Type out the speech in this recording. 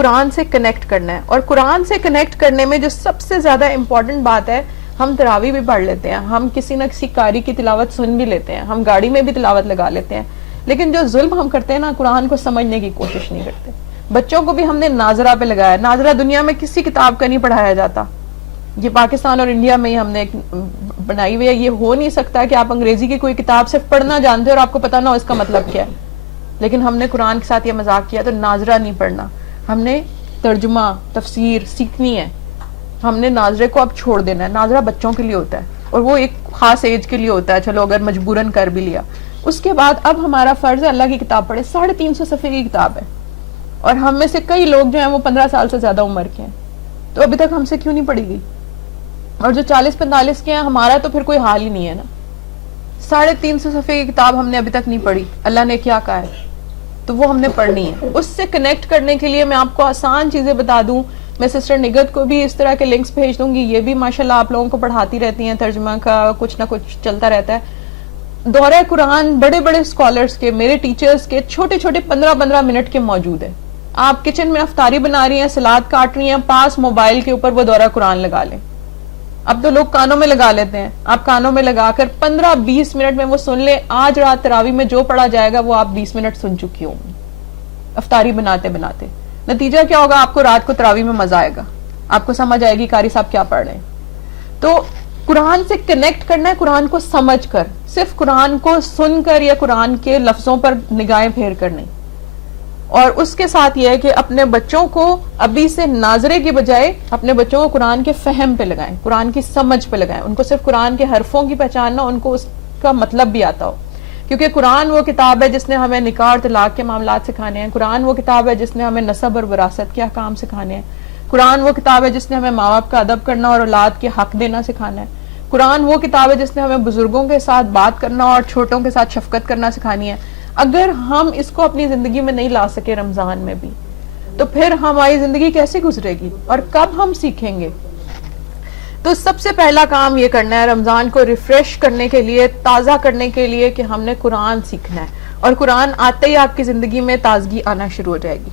قرآن سے کنیکٹ کرنا ہے. اور قرآن سے کنیکٹ کرنے میں جو سب سے زیادہ امپورٹنٹ بات ہے, ہم تراویح بھی پڑھ لیتے ہیں, ہم کسی نہ کسی قاری کی تلاوت سن بھی لیتے ہیں, ہم گاڑی میں بھی تلاوت لگا لیتے ہیں, لیکن جو ظلم ہم کرتے ہیں نا, قرآن کو سمجھنے کی کوشش نہیں کرتے. بچوں کو بھی ہم نے ناظرہ پہ لگایا. ناظرہ دنیا میں کسی کتاب کا نہیں پڑھایا جاتا, یہ پاکستان اور انڈیا میں ہی ہم نے بنائی ہوئی ہے. یہ ہو نہیں سکتا کہ آپ انگریزی کی کوئی کتاب صرف پڑھنا جانتے اور آپ کو پتہ نہ ہو اس کا مطلب کیا ہے. لیکن ہم نے قرآن کے ساتھ یہ مذاق کیا, تو ناظرہ نہیں پڑھنا, ہم نے ترجمہ تفسیر سیکھنی ہے. ہم نے ناظرے کو اب چھوڑ دینا ہے. ناظرہ بچوں کے لیے ہوتا ہے اور وہ ایک خاص ایج کے لیے ہوتا ہے, چلو اگر مجبوراً کر بھی لیا. اس کے بعد اب ہمارا فرض ہے اللہ کی کتاب پڑھے. 350 صفحے کی کتاب ہے, اور ہم میں سے کئی لوگ جو ہیں وہ 15 سال سے زیادہ عمر کے ہیں, تو ابھی تک ہم سے کیوں نہیں پڑھی گئی؟ اور جو 40-45 کے ہیں, ہمارا تو پھر کوئی حال ہی نہیں ہے نا. 350 صفحے کی کتاب ہم نے ابھی تک نہیں پڑھی. اللہ نے کیا کہا ہے تو وہ ہم نے پڑھنی ہے. اس سے کنیکٹ کرنے کے لیے میں آپ کو آسان چیزیں بتا دوں. میں سسٹر نگت کو بھی اس طرح کے لنکس بھیج دوں گی, یہ بھی ماشاءاللہ آپ لوگوں کو پڑھاتی رہتی ہیں, ترجمہ کا کچھ نہ کچھ چلتا رہتا ہے. دورہ قرآن بڑے بڑے اسکالرز کے, میرے ٹیچرز کے, چھوٹے چھوٹے 15-15 منٹ کے موجود ہیں. آپ کچن میں افطاری بنا رہی ہیں, سلاد کاٹ رہی ہیں, پاس موبائل کے اوپر وہ دورہ قرآن لگا لیں. اب تو لوگ کانوں میں لگا لیتے ہیں, آپ کانوں میں لگا کر 15-20 منٹ میں وہ سن لیں. آج رات تراویح میں جو پڑھا جائے گا وہ آپ 20 منٹ سن چکی ہوں گی افطاری بناتے بناتے. نتیجہ کیا ہوگا؟ آپ کو رات کو تراویح میں مزہ آئے گا, آپ کو سمجھ آئے گی قاری صاحب کیا پڑھ رہے ہیں. تو قرآن سے کنیکٹ کرنا ہے, قرآن کو سمجھ کر, صرف قرآن کو سن کر یا قرآن کے لفظوں پر نگاہیں پھیر کر نہیں. اور اس کے ساتھ یہ ہے کہ اپنے بچوں کو ابھی سے ناظرے کی بجائے اپنے بچوں کو قرآن کے فہم پہ لگائیں, قرآن کی سمجھ پہ لگائیں. ان کو صرف قرآن کے حرفوں کی پہچان نہ, ان کو اس کا مطلب بھی آتا ہو. کیونکہ قرآن وہ کتاب ہے جس نے ہمیں نکاح اور طلاق کے معاملات سکھانے ہیں. قرآن وہ کتاب ہے جس نے ہمیں نسب اور وراثت کے احکام سکھانے ہیں. قرآن وہ کتاب ہے جس نے ہمیں ماں باپ کا ادب کرنا اور اولاد کے حق دینا سکھانا ہے. قرآن وہ کتاب ہے جس نے ہمیں بزرگوں کے ساتھ بات کرنا اور چھوٹوں کے ساتھ شفقت کرنا سکھانی ہے. اگر ہم اس کو اپنی زندگی میں نہیں لا سکے رمضان میں بھی, تو پھر ہماری زندگی کیسے گزرے گی اور کب ہم سیکھیں گے؟ تو سب سے پہلا کام یہ کرنا ہے رمضان کو ریفریش کرنے کے لیے, تازہ کرنے کے لیے, کہ ہم نے قرآن سیکھنا ہے. اور قرآن آتے ہی آپ کی زندگی میں تازگی آنا شروع ہو جائے گی.